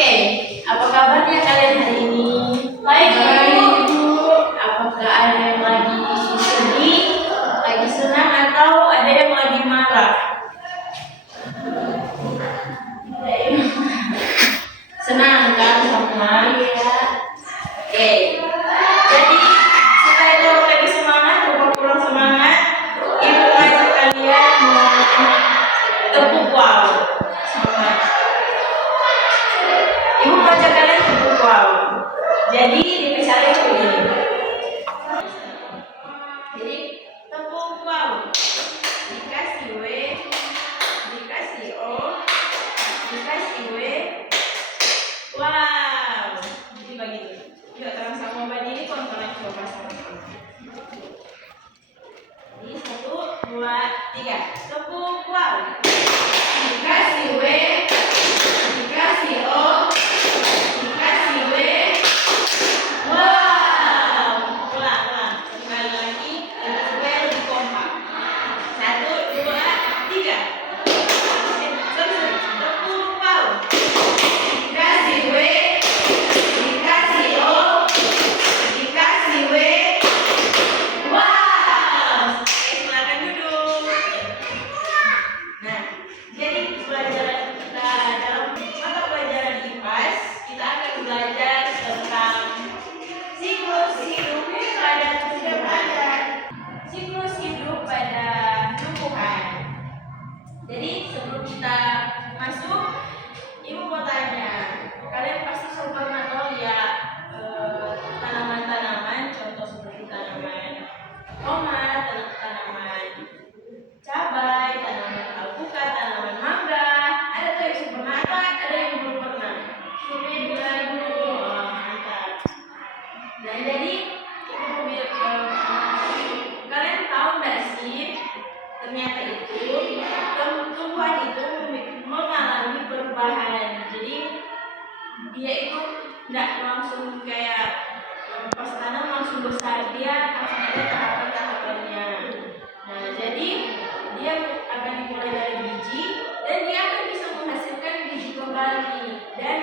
Oke, apa kabarnya kalian hari ini? Baik, Ibu. Apakah ada yang lagi sedih, lagi senang, atau ada yang lagi marah? Senang kan semua? Iya. Oke. Jadi supaya kalau lagi semangat, bukan kurang semangat, ibu ngajak kalian mau tepuk wow. Semangat. Ibu ngajak kalian tepuk wow. Jadi dibicarain begini. Jadi tepuk wow. Dikasih W, dikasih O, dikasih W. Wow. Jadi begitu. Yuk terang sama berdiri kontrolnya coba sama-sama. Jadi 1, 2, 3. Tepuk wow. Dikasih W, dikasih O, dikasih W. Wow. Ulang. Sekali lagi supaya lebih kompak. 1, 2, 3. Tepuk wow. Dikasih W, dikasih O, dikasih W. Wow. Silakan duduk. Nah, jadi pelajaran kita dalam mata pelajaran IPAS, kita akan belajar tentang siklus hidup pada tumbuhan. Siklus hidup pada tumbuhan. Jadi sebelum kita masuk, ibu mau tanya, kalian pasti sudah pernah tahu ya tanaman-tanaman, contoh seperti tanaman tomat, tanaman cabai, tanaman alpukat, tanaman mangga. Ada tuh yang sudah pernah, ada yang belum pernah. Mantap. Nah jadi ibu mau kalian tahu nggak sih ternyata itu tumbuhan itu mengalami perubahan. Jadi dia itu tidak langsung kayak pas tanam langsung besar, dia akan ada tahapan-tahapannya. Nah jadi dia akan dimulai dari biji dan dia akan bisa menghasilkan biji kembali, dan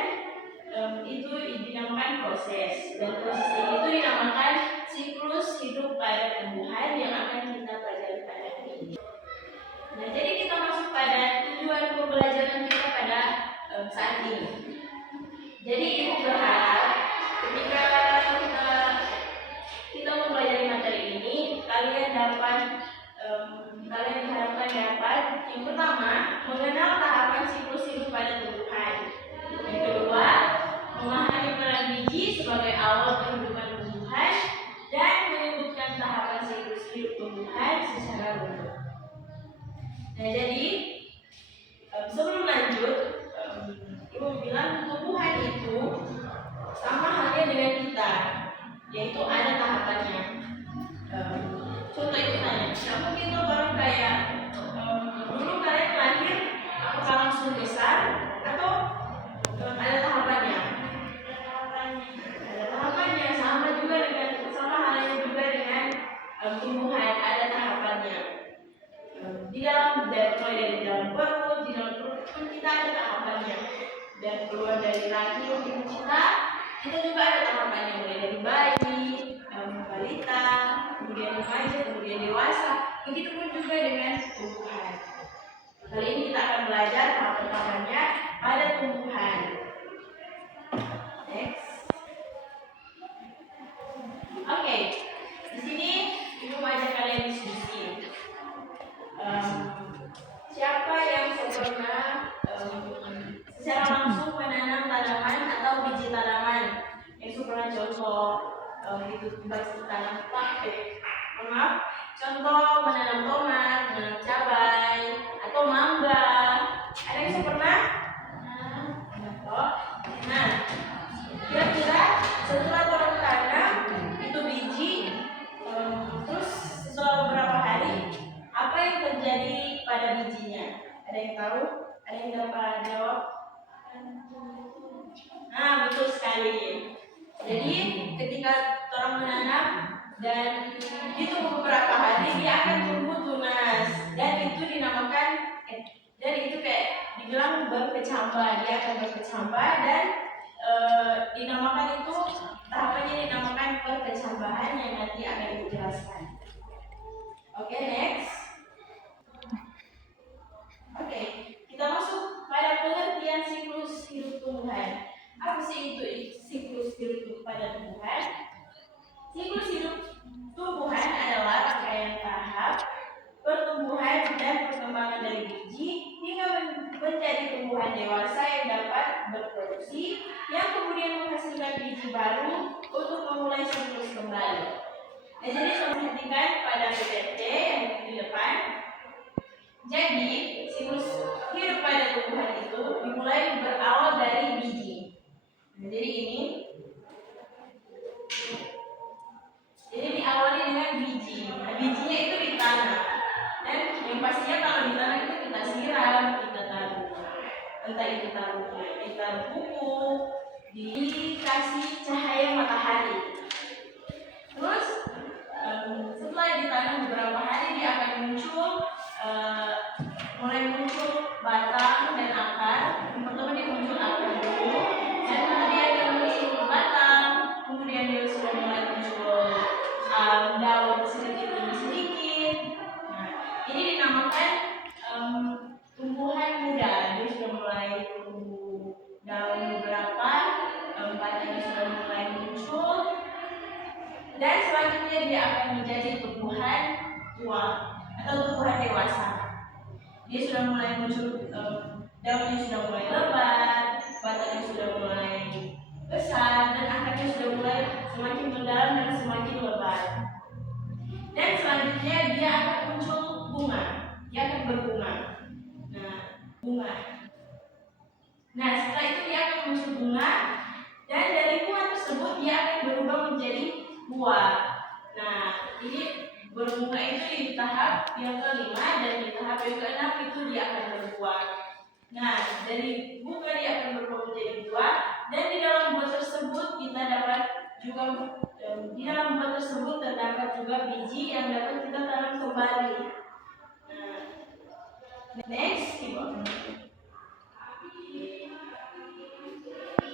itu dinamakan proses, dan proses itu dinamakan siklus hidup pada tumbuhan yang akan kita pelajari pada hari ini. Nah jadi kita masuk pada tujuan pembelajaran kita pada saat ini. Jadi ibu berharap ketika kita mempelajari materi ini, kalian diharapkan dapat yang pertama mengenal tahapan siklus hidup pada tumbuhan. Yang kedua, memahami peran biji sebagai awal kehidupan tumbuhan dan menyebutkan tahapan siklus hidup tumbuhan secara umum. Nah jadi sebelum lanjut, ibu bilang tumbuhan itu sama halnya dengan kita, yaitu ada tahapannya. Contoh itu tanya, nggak mungkin tuh orang kayak dulu kalian lahir apakah langsung besar atau ada tahapannya? Ada tahapannya, sama halnya juga dengan tumbuhan, ada tahapannya. Di dalam dari dalam perut, di dalam perut pun kita ada tahapannya. Dan keluar dari rahim ibu kita juga ada tahapannya, mulai dari bayi, balita, kemudian remaja, kemudian dewasa. Begitu pun juga dengan tumbuhan. Kali ini kita akan belajar tahapan-tahapannya pada tumbuhan. Next. Oke, di sini ibu mengajak kalian diskusi. Siapa yang pernah secara langsung menanam tanaman atau biji tanaman? Yang pernah contoh itu tanam contoh menanam tomat, menanam cabai, atau mangga. Ada yang pernah? Nah, kira-kira setelah orang tanam itu biji, terus setelah beberapa hari, apa yang terjadi pada bijinya? Ada yang tahu? Ada yang dapat jawab? Nah, betul sekali. Jadi ketika orang menanam dan ditunggu beberapa hari, dia akan tumbuh tunas, dan itu dinamakan dan itu kayak dibilang berkecambah. Dia akan berkecambah dan dinamakan itu tahapannya dinamakan perkecambahan yang nanti akan Ibu jelaskan. Oke, next. Oke, kita masuk pada pengertian siklus hidup tumbuhan. Apa sih itu siklus hidup pada tumbuhan? Siklus hidup tumbuhan adalah rangkaian tahap pertumbuhan dan perkembangan dari biji hingga menjadi tumbuhan dewasa yang dapat berproduksi, yang kemudian menghasilkan biji baru untuk memulai siklus kembali. Nah, jadi saya perhatikan pada PPT yang di depan. Jadi siklus hidup pada tumbuhan itu dimulai berawal dari biji. Nah, jadi diawali dengan biji. Nah, bijinya itu ditanam. Dan yang pastinya kalau ditanam itu kita siram, kita taruh, entah itu taruh pupuk, dikasih cahaya matahari. Terus setelah ditanam beberapa hari dia akan mulai muncul batang dan akar. Yang pertama dia muncul akar dulu, dan kemudian dia muncul batang, kemudian dia sudah mulai muncul daun sedikit demi sedikit. Nah, ini dinamakan tumbuhan muda. Dia sudah mulai tumbuh daun beberapa, batangnya sudah mulai muncul, dan selanjutnya dia akan menjadi tumbuhan tua atau tumbuhan dewasa. Dia sudah mulai muncul, daunnya sudah mulai lebat, batangnya sudah mulai besar, dan akarnya sudah mulai semakin mendalam dan semakin lebat. Dan selanjutnya dia akan muncul bunga, dia akan berbunga. Bunga. Nah, setelah itu dia akan muncul bunga, dan dari bunga tersebut dia akan berubah menjadi buah. Nah, ini berbunga itu di tahap yang kelima, dan di tahap yang keenam itu dia akan berbuah. Nah, dari bunga dia akan berubah menjadi buah, dan di dalam buah tersebut kita dapat juga terdapat juga biji yang dapat kita tanam kembali. Next, Ibu.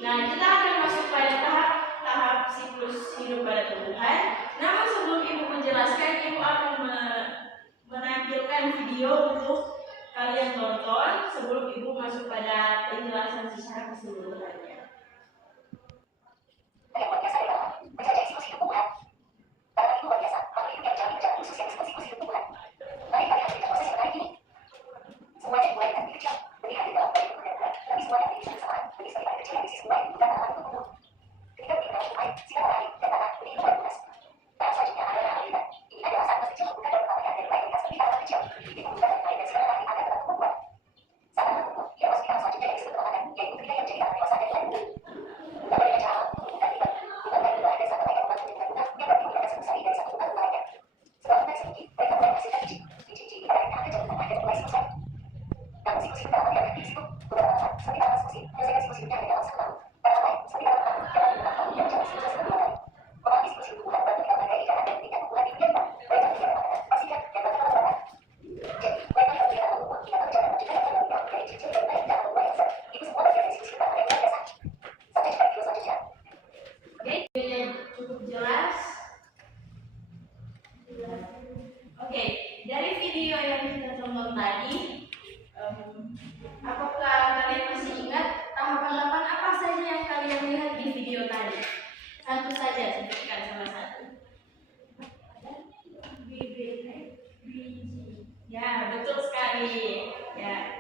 Nah, kita akan masuk pada tahap siklus hidup pada tumbuhan. Namun sebelum Ibu menjelaskan, Ibu akan menampilkan video untuk kalian tonton sebelum Ibu masuk pada penjelasan secara keseluruhannya.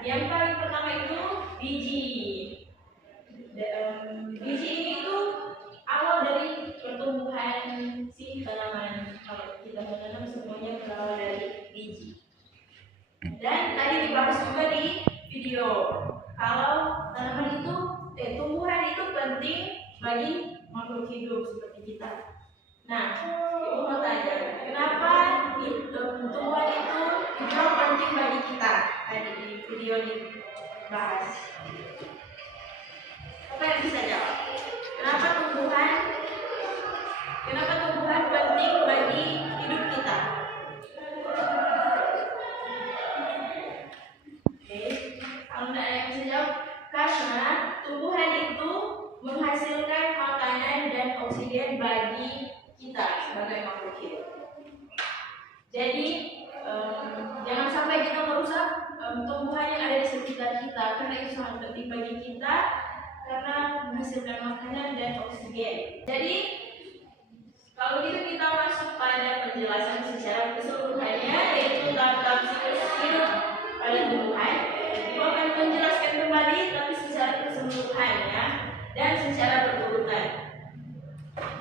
Yang paling pertama itu biji. Biji ini itu awal dari pertumbuhan si tanaman. Kalau kita menanam semuanya berawal dari biji. Dan tadi dibahas juga di video kalau tanaman itu tumbuhan itu penting bagi makhluk hidup seperti kita. Nah, Ibu mau tanya, kenapa tumbuhan itu dibilang penting bagi kita? Tadi di video dibahas. Siapa yang bisa jawab? Kenapa tumbuhan penting bagi hidup kita? Oke, kalau tidak ada yang bisa jawab, karena tumbuhan itu menghasilkan oksigen bagi kita sebagai makhluk hidup. Jadi jangan sampai kita merusak tumbuhan yang ada di sekitar kita, karena itu sangat penting bagi kita karena menghasilkan makanan dan oksigen. Jadi kalau gitu kita masuk pada penjelasan secara keseluruhannya, yaitu tentang siklus hidup pada tumbuhan. Ibu akan menjelaskan kembali tapi secara keseluruhannya dan secara berurutan.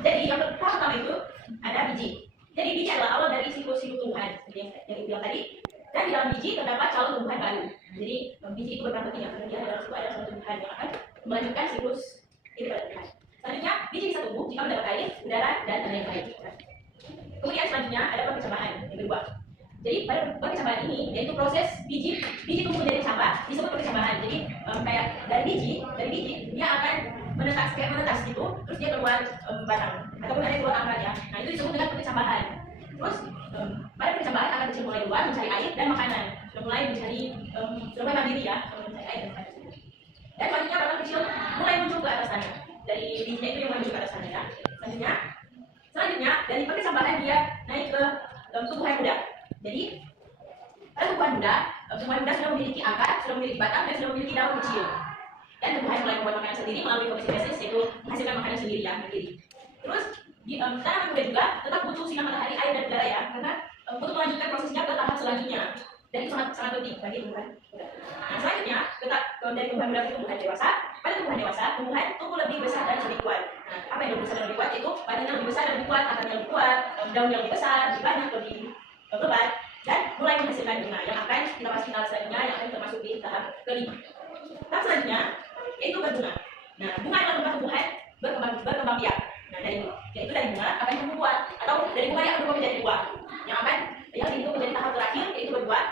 Jadi yang pertama itu ada biji. Jadi biji adalah awal dari siklus hidup tumbuhan, seperti yang Ibu bilang tadi. Dan di dalam biji terdapat calon tumbuhan baru. Jadi biji itu berperan penting, karena dia adalah suatu tumbuhan yang akan melanjutkan siklus hidup pada tumbuhan. Selanjutnya, biji bisa tumbuh jika mendapat air, udara, dan lain-lain. Kemudian selanjutnya ada perkecambahan yang kedua. Jadi pada perkecambahan ini yaitu proses biji tumbuh menjadi cabang disebut perkecambahan. Jadi kayak dari biji dia akan menetas gitu, terus dia keluar batang ataupun ada keluar angkat ya. Nah itu disebut dengan perkecambahan. Terus pada perkecambahan akan kecil mulai keluar mencari air dan makanan, sudah mulai mandiri ya, mencari air dan makanan. Dan selanjutnya batang kecil mulai muncul ke atas sana. Dari bijinya itu yang menuju ke atas sana ya. Selanjutnya dari perkecambahan dia naik ke tumbuhan muda. Jadi pada tumbuhan muda sudah memiliki akar, sudah memiliki batang, dan sudah memiliki daun kecil. Dan tumbuhan mulai membuat makanan sendiri melalui fotosintesis, yaitu menghasilkan makanan sendiri ya, mandiri. Terus tanaman muda juga tetap butuh sinar matahari, air, dan udara ya, karena untuk melanjutkan prosesnya ke tahap selanjutnya. Dan itu sangat penting bagi tumbuhan muda. Nah selanjutnya dari tumbuhan muda ke tumbuhan dewasa. Pada tumbuhan dewasa, tumbuhan tumbuh lebih besar dan lebih kuat. Nah, apa yang lebih besar dan lebih kuat itu badannya lebih besar dan lebih kuat, akarnya lebih kuat, daunnya lebih besar, lebih banyak, lebih lebat, dan mulai menghasilkan bunga yang akan kita bahas final selanjutnya, yang akan termasuk di tahap kelima. Tahap selanjutnya yaitu berbunga. Nah, bunga adalah tempat tumbuhan berkembang biak. Nah, dari bunga akan tumbuh buah, atau dari bunga yang berubah menjadi buah, yang itu menjadi tahap terakhir yaitu berbuah.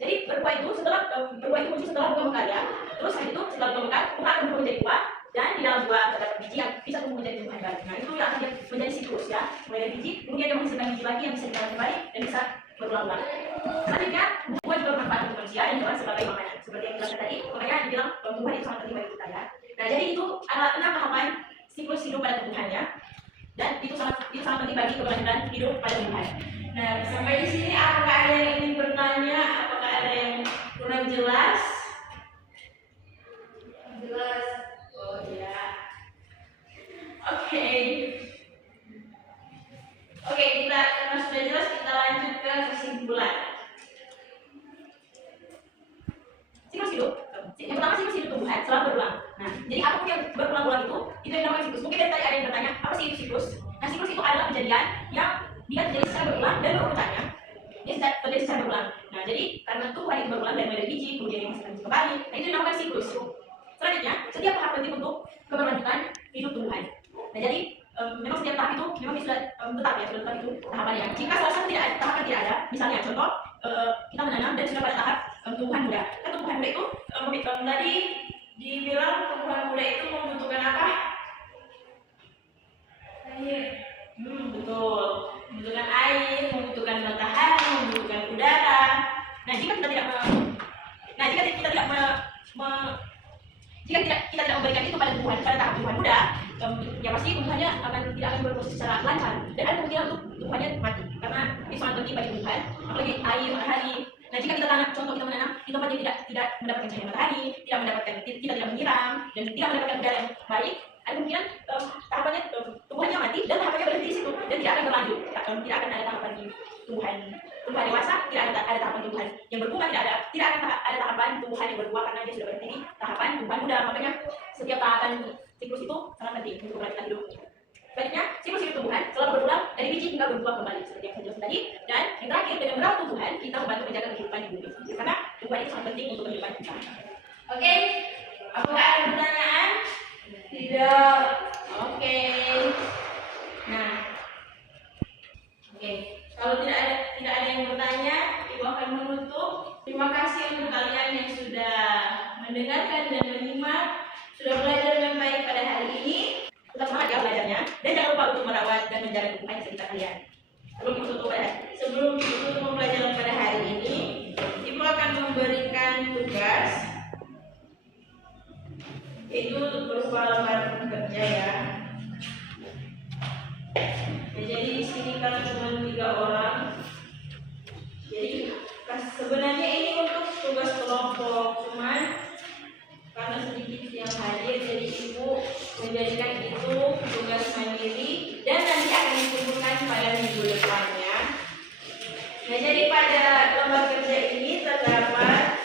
Jadi berbuah itu muncul setelah bunga mekar ya. Terus itu setelah bunga mekar, bunga akan berubah menjadi buah, dan di dalam buah terdapat biji yang bisa tumbuh menjadi tumbuhan baru. Nah itu yang akan menjadi siklus ya, mulai dari biji, kemudian dia menghasilkan biji lagi yang bisa ditanam kembali dan bisa berulang-ulang. Selanjutnya, buah juga bermanfaat untuk manusia dan juga sebagai makanan. Seperti yang dijelaskan tadi, makanya dibilang tumbuhan itu sangat penting bagi kita ya. Nah jadi itu adalah 6 tahapan siklus hidup pada tumbuhannya, dan itu sangat penting bagi keberlanjutan hidup pada tumbuhan. Nah sampai di sini apakah ada yang ingin bertanya? Apakah ada yang kurang jelas? Jelas? Oh ya. Oke, karena sudah jelas kita lanjut ke kesimpulan. Siklus hidup. Yang pertama siklus hidup tumbuhan selalu berulang. Nah, jadi apapun yang berulang-ulang itu yang namanya siklus. Mungkin dari tadi ada yang bertanya, apa sih itu siklus? Nah, siklus itu adalah kejadian yang dia terjadi secara berulang dan berurutannya. Dia terjadi secara berulang. Nah, jadi karena tumbuhan itu berulang dari biji, kemudian menghasilkan biji kembali. Nah, itu dinamakan siklus. Selanjutnya, setiap tahap penting untuk keberlanjutan hidup tumbuhan. Nah, jadi memang setiap tahap itu memang sudah tetap itu tahapannya. Jika salah satu tahapan tidak ada, misalnya contoh kita menanam dan sudah pada tahap tumbuhan muda. Kan tumbuhan muda itu tadi dibilang tumbuhan muda itu membutuhkan apa? Air. Betul. Membutuhkan air, membutuhkan matahari, membutuhkan udara. Nah, jika kita tidak memberikan itu pada tahap tumbuhan muda, ya pasti tumbuhannya tidak akan berproses secara lancar dan ada kemungkinan untuk tumbuhannya mati karena itu sangat penting bagi tumbuhan, apalagi air, matahari. Nah jika kita menanam di tempat yang tidak mendapatkan cahaya matahari, kita tidak menyiram dan tidak mendapatkan udara yang baik, ada kemungkinan tahapannya tumbuhannya mati dan tahapannya berhenti di situ dan tidak akan berlanjut. Tidak akan ada tahapan di tumbuhan dewasa, tidak ada tahapan tumbuhan yang berbunga, tidak akan ada tahapan tumbuhan yang berbuah karena dia sudah berhenti di tahapan tumbuhan muda. Makanya setiap tahapan siklus itu sangat penting untuk keberlanjutan hidup. Selanjutnya, siklus hidup tumbuhan selalu berulang dari biji hingga berbuah kembali seperti yang saya jelaskan tadi. Dan yang terakhir, dengan merawat tumbuhan kita membantu menjaga kehidupan di bumi karena tumbuhan itu sangat penting untuk kehidupan kita. Oke, apakah ada pertanyaan? Tidak. Oke. Nah, kalau tidak ada yang bertanya, Ibu akan menutup. Terima kasih untuk kalian yang sudah mendengarkan dan menyimak, sudah belajar dengan baik pada hari ini. Tetap semangat ya belajarnya, dan jangan lupa untuk merawat dan menjaga tumbuhan di sekitar kalian. Sebelum tutup pembelajaran pada hari ini, Ibu akan memberikan tugas, yaitu berupa lembar kerja ya. menjadikan itu tugas mandiri dan nanti akan dikumpulkan pada minggu depannya. Nah, jadi pada gambar kerja ini terdapat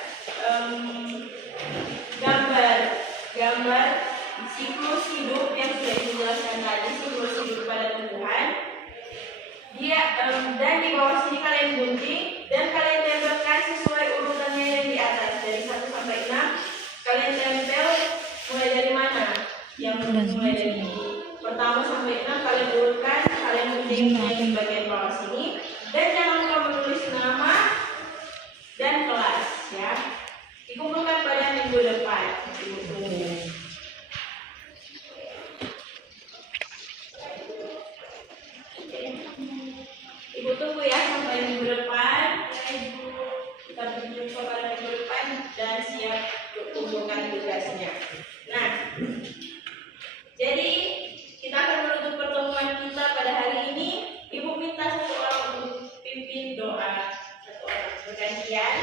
gambar siklus hidup yang sudah dijelaskan tadi, siklus hidup pada tumbuhan. Dan di bawah sini kalian gunting dan kalian tempelkan sesuai urutannya yang di atas dari 1 sampai 6. Kalian tempel mulai dari mana? Yang mulai dari pertama sampai 6 kalian urutkan, kalian guntingnya di bagian bawah sini dan jangan lupa menulis nama dan kelas ya. Dikumpulkan pada minggu depan. Ibu tunggu ya sampai minggu depan. Ibu kita berjumpa pada minggu depan dan siap untuk kumpulkan tugasnya. Nah, jadi kita akan menutup pertemuan kita pada hari ini. Ibu minta satu orang untuk pimpin doa, satu orang bergantian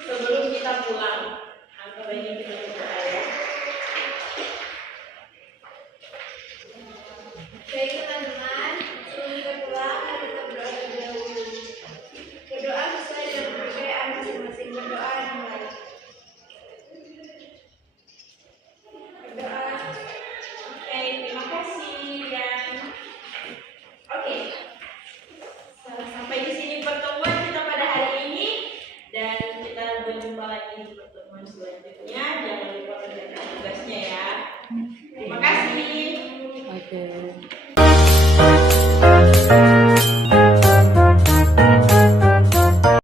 sebelum kita pulang. Angkat bayinya kita berdoa ya. Baik teman-teman, sebelum kita pulang, mari kita berdoa terlebih dahulu. Berdoa sesuai dengan kepercayaan masing-masing. Berdoa yang baik. Berdoa. Oke, terima kasih dan oke. Sampai di sini pertemuan kita pada hari ini dan kita berjumpa lagi di pertemuan selanjutnya. Jangan lupa kerjakan tugasnya ya. Terima kasih. Oke.